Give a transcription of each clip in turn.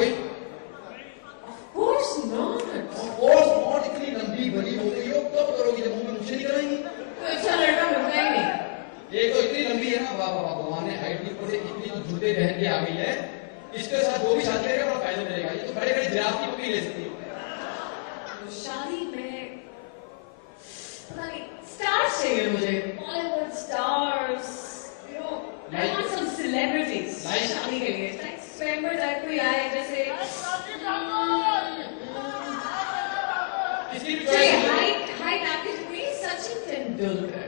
गई? Of course not. Course not, इतनी लंबी बड़ी हो गई हो, कब करोगी जब मुंह में मुझसे निकल आएंगी? तो अच्छा लड़का मिलता ही नहीं। एक तो इतनी लंबी है ना, वाह वाह, भगवान ने हाइट की ऊपर से इतनी तो जूते पहन के आ गई है, इसके साथ जो भी शादी करेगा बड़ा फायदा मिलेगा। ये तो बड़े बड़े जिराफ की पकड़ी ले सकती है। शादी में पता नहीं स्टार्स चाहिए मुझे, Bollywood stars, you know, I want some celebrities शादी के लिए, लाइक स्वयंवर टाइप कोई आए जैसे हाइट आपकी जितनी, सचिन तेंदुलकर।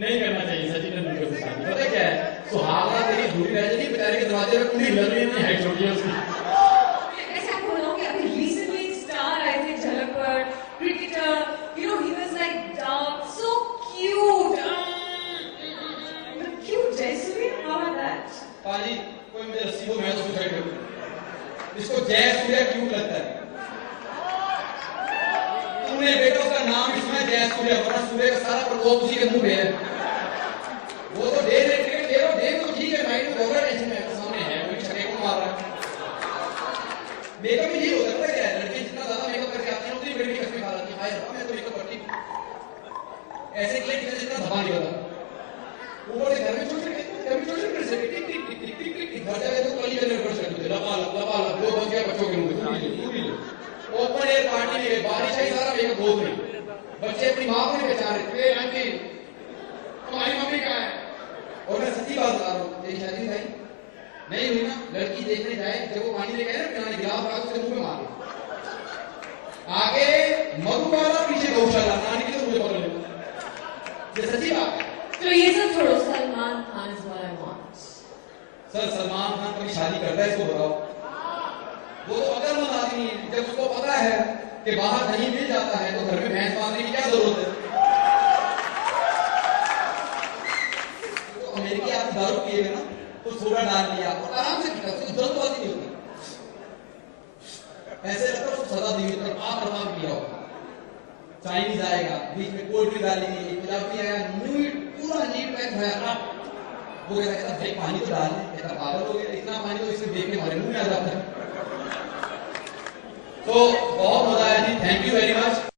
नहीं करना चाहिए सचिन तेंदुलकर से शादी। पता क्या है, सुहागरा तेरी अधूरी रह जाएगी, बेचारे के दरवाजे में कुंडी लग रही है, हाइट छोटी है उसकी। ऐसा आपको बताऊं कि अभी रिसेंटली स्टार आए थे झलक पर, cricketer, you know, he was like dark, so cute, cute Jayasuriya, how are that? पाजी कोई मुझे रस्सी दो, मैं तो सुसाइड करूं। इसको जयसूर्या क्यों लगता है? तुमने बेटा उसका नाम ही सुना जयसूर्या, वरना सूर्य का सारा प्रकोप उसी के मुंह पे है। वो तो दे दे टिकट दे रहा, दे तो ठीक है, माइंड में होगा टेंशन में सामने है, कोई छक्के को मार रहा है। मेकअप में नहीं होता, पता क्या है, लड़की जितना ज्यादा मेकअप करके आती है उतनी बड़ी कसमें खा जाती है। हाय रब्बा, मैं तो मेकअप करती ऐसे किया कि जितना धब्बा नहीं होता। ऊपर से घर में छोटे घर से टिक टिक टिक टिक टिक टिक घर जाके तो कली करने पर चढ़ते लपा लप दो बज गया बच्चों के मुंह में। ओपन एयर पार्टी में बारिश आई, सारा मेकअप धो गई, बच्चे अपनी माँ को नहीं पहचान रहे, आंटी तुम्हारी मम्मी कहाँ है? और मैं सच्ची बात बता रहा हूँ, तेरी शादी भाई नहीं हुई ना, लड़की देखने जाए, जब वो पानी लेके आए ना पिलाने, गिलास रखा उसके मुंह में मार आगे मधुबाला, पीछे गौशाला, नानी की तो मुझे पकड़ लेगा। ये सच्ची बात है। तो ये सब छोड़ो, Salman Khan is what I want. Sir Salman Khan कभी शादी करता है इसको बताओ? वो तो अकलमंद आदमी है, जब उसको पता है कि बाहर नहीं मिल जाता है तो घर में भैंस बांधने की क्या जरूरत है? तो अमेरिकी आदमी दारू पिएगा ना तो सोडा डाल लिया और आराम से पीता, उसको जल्दबाजी नहीं होती, ऐसे लगता है उसको सजा दी हुई, आप आराम पिया होगा। चाइनीज आएगा, बीच में कोल्ड ड्रिंक डालेंगे, पंजाबी आएगा, पूरा नीट पैक भरा, वो कहता भाई पानी तो डाल दे, कहता पागल हो गया, इतना पानी तो इसमें देख के हमारे मुंह में आ जाता है। तो बहुत मजा आया जी, थैंक यू वेरी मच।